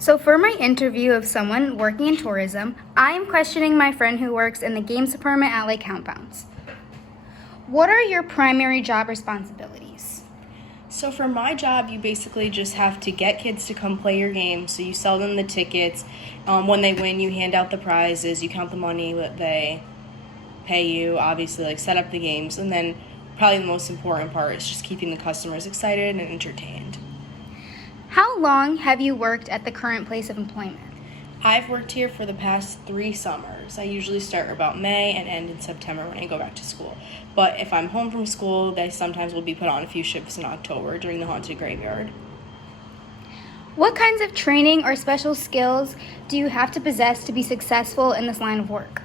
So for my interview of someone working in tourism, I am questioning my friend who works in the games department at Lake Compounds. What are your primary job responsibilities? So for my job, you basically just have to get kids to come play your game. So you sell them the tickets. When they win, you hand out the prizes. You count the money that they pay you, obviously, like set up the games. And then probably the most important part is just keeping the customers excited and entertained. How long have you worked at the current place of employment? I've worked here for the past 3 summers. I usually start about May and end in September when I go back to school. But if I'm home from school, they sometimes will be put on a few shifts in October during the haunted graveyard. What kinds of training or special skills do you have to possess to be successful in this line of work?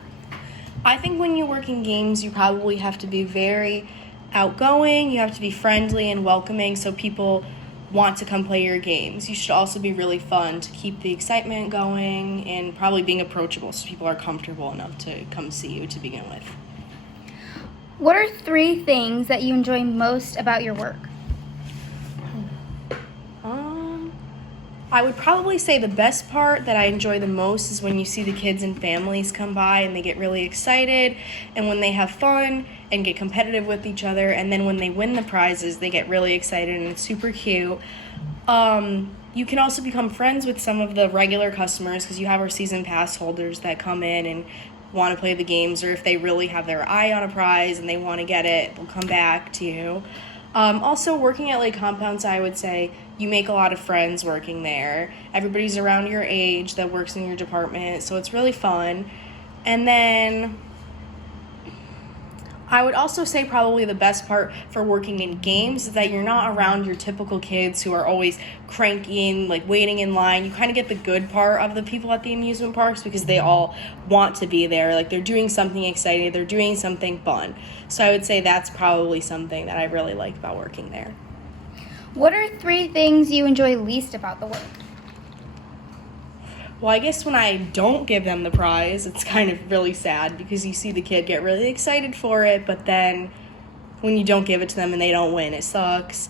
I think when you work in games, you probably have to be very outgoing. You have to be friendly and welcoming so people want to come play your games. You should also be really fun to keep the excitement going and probably being approachable so people are comfortable enough to come see you to begin with. What are 3 things that you enjoy most about your work? I would probably say the best part that I enjoy the most is when you see the kids and families come by and they get really excited, and when they have fun and get competitive with each other, and then when they win the prizes, they get really excited and it's super cute. You can also become friends with some of the regular customers because you have our season pass holders that come in and want to play the games, or if they really have their eye on a prize and they want to get it, they'll come back to you. Also, working at Lake Compounds, I would say you make a lot of friends working there. Everybody's around your age that works in your department, so it's really fun. And then I would also say probably the best part for working in games is that you're not around your typical kids who are always cranky and like waiting in line. You kind of get the good part of the people at the amusement parks because they all want to be there. Like they're doing something exciting, they're doing something fun. So I would say that's probably something that I really like about working there. What are 3 things you enjoy least about the work? Well, I guess when I don't give them the prize, it's kind of really sad because you see the kid get really excited for it, but then when you don't give it to them and they don't win, it sucks.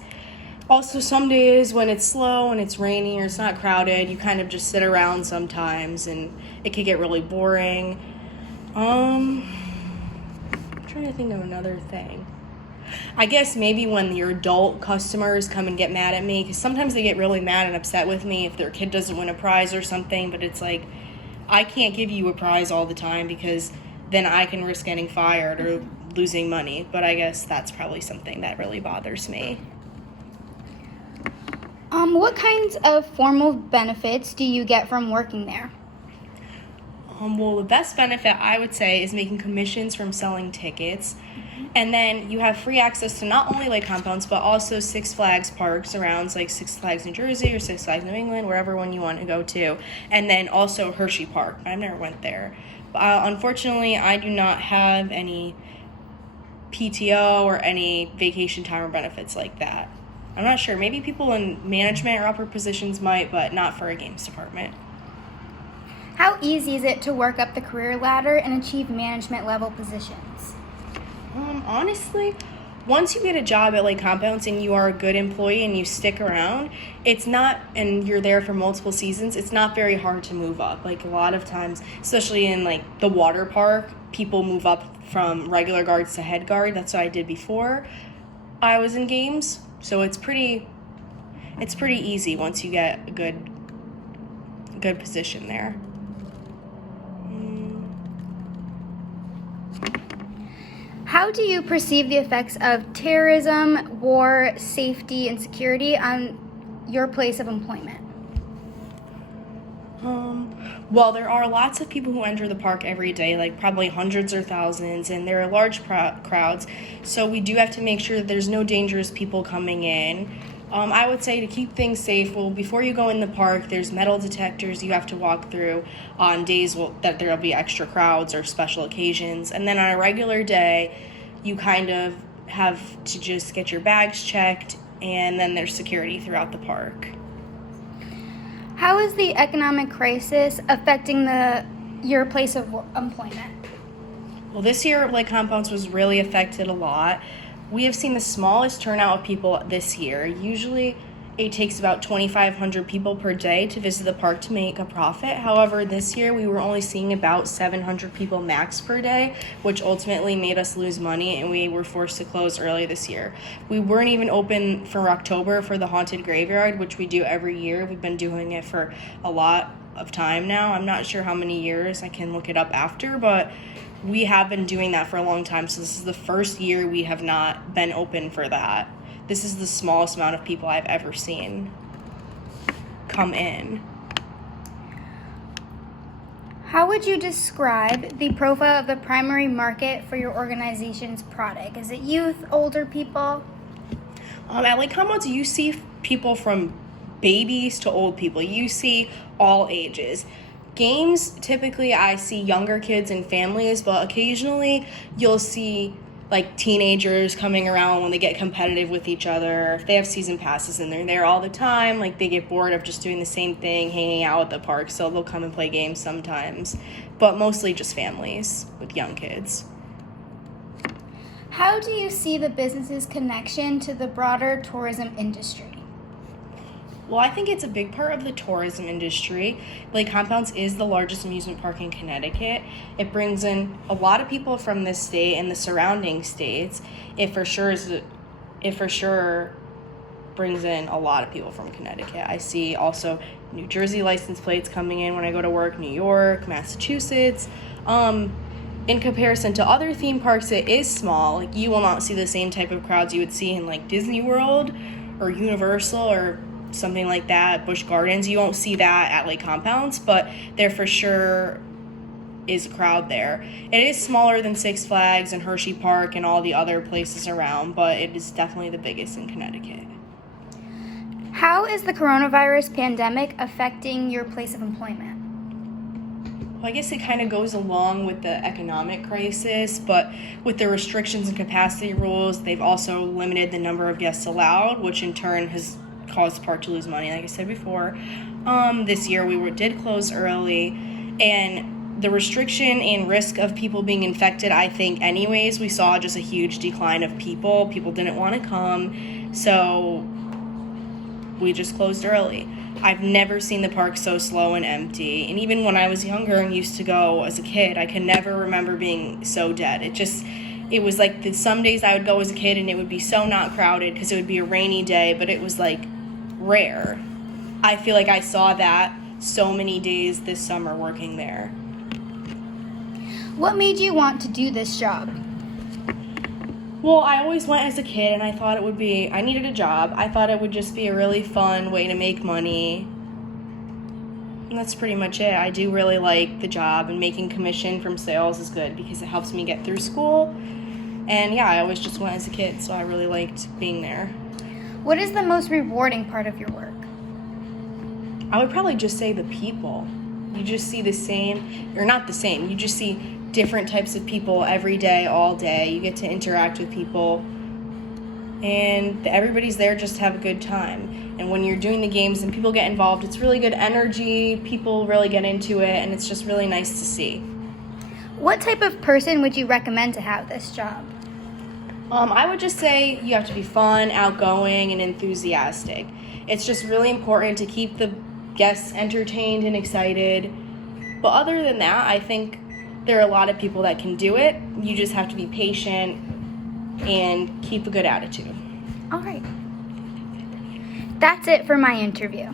Also, some days when it's slow and it's rainy or it's not crowded, you kind of just sit around sometimes and it could get really boring. I'm trying to think of another thing. I guess maybe when your adult customers come and get mad at me, because sometimes they get really mad and upset with me if their kid doesn't win a prize or something, but it's like, I can't give you a prize all the time because then I can risk getting fired or losing money, but I guess that's probably something that really bothers me. What kinds of formal benefits do you get from working there? Well, the best benefit I would say is making commissions from selling tickets. And then you have free access to not only Lake Compounds, but also Six Flags parks around, like Six Flags New Jersey or Six Flags New England, wherever one you want to go to. And then also Hershey Park. I've never went there. Unfortunately, I do not have any PTO or any vacation time or benefits like that. I'm not sure. Maybe people in management or upper positions might, but not for a games department. How easy is it to work up the career ladder and achieve management level positions? Honestly, once you get a job at Lake Compounds and you are a good employee and you stick around, it's not, and you're there for multiple seasons, it's not very hard to move up. Like a lot of times, especially in like the water park, people move up from regular guards to head guard. That's what I did before I was in games. So it's pretty easy once you get a good position there. How do you perceive the effects of terrorism, war, safety, and security on your place of employment? Well, there are lots of people who enter the park every day, like probably hundreds or thousands, and there are large crowds. So we do have to make sure that there's no dangerous people coming in. I would say to keep things safe, well, before you go in the park, there's metal detectors you have to walk through on days that there'll be extra crowds or special occasions. And then on a regular day, you kind of have to just get your bags checked, and then there's security throughout the park. How is the economic crisis affecting your place of employment? Well, this year, Lake Compounds was really affected a lot. We have seen the smallest turnout of people this year. Usually it takes about 2,500 people per day to visit the park to make a profit. However, this year we were only seeing about 700 people max per day, which ultimately made us lose money, and we were forced to close early this year. We weren't even open for October for the Haunted Graveyard, which we do every year. We've been doing it for a lot of time now. I'm not sure how many years. I can look it up after, but we have been doing that for a long time. So this is the first year we have not been open for that. This is the smallest amount of people I've ever seen come in. How would you describe the profile of the primary market for your organization's product? Is it youth, older people? At Lake Compounds, you see people from babies to old people. You see all ages. Games, typically I see younger kids and families, but occasionally you'll see like teenagers coming around when they get competitive with each other. If they have season passes and they're there all the time, like they get bored of just doing the same thing, hanging out at the park, so they'll come and play games sometimes, but mostly just families with young kids. How do you see the business's connection to the broader tourism industry? Well, I think it's a big part of the tourism industry. Lake Compounds is the largest amusement park in Connecticut. It brings in a lot of people from this state and the surrounding states. It for sure brings in a lot of people from Connecticut. I see also New Jersey license plates coming in when I go to work, New York, Massachusetts. In comparison to other theme parks, it is small. Like, you will not see the same type of crowds you would see in like Disney World or Universal or something like that, Busch Gardens. You won't see that at Lake Compounds, but there for sure is a crowd there. It is smaller than Six Flags and Hershey Park and all the other places around, but it is definitely the biggest in Connecticut. How is the coronavirus pandemic affecting your place of employment? Well, I guess it kind of goes along with the economic crisis, but with the restrictions and capacity rules, they've also limited the number of guests allowed, which in turn has caused the park to lose money, like I said before. This year we did close early, and the restriction and risk of people being infected, I think anyways, we saw just a huge decline of people. People didn't want to come, so we just closed early. I've never seen the park so slow and empty, and even when I was younger and used to go as a kid, I can never remember being so dead. It was like some days I would go as a kid and it would be so not crowded because it would be a rainy day, but it was like rare. I feel like I saw that so many days this summer working there. What made you want to do this job? Well, I always went as a kid and I thought I needed a job. I thought it would just be a really fun way to make money. And that's pretty much it. I do really like the job, and making commission from sales is good because it helps me get through school. And yeah, I always just went as a kid, so I really liked being there. What is the most rewarding part of your work? I would probably just say the people. You just see you just see different types of people every day, all day. You get to interact with people, and everybody's there just to have a good time. And when you're doing the games and people get involved, it's really good energy. People really get into it, and it's just really nice to see. What type of person would you recommend to have this job? I would just say you have to be fun, outgoing, and enthusiastic. It's just really important to keep the guests entertained and excited. But other than that, I think there are a lot of people that can do it. You just have to be patient and keep a good attitude. All right. That's it for my interview.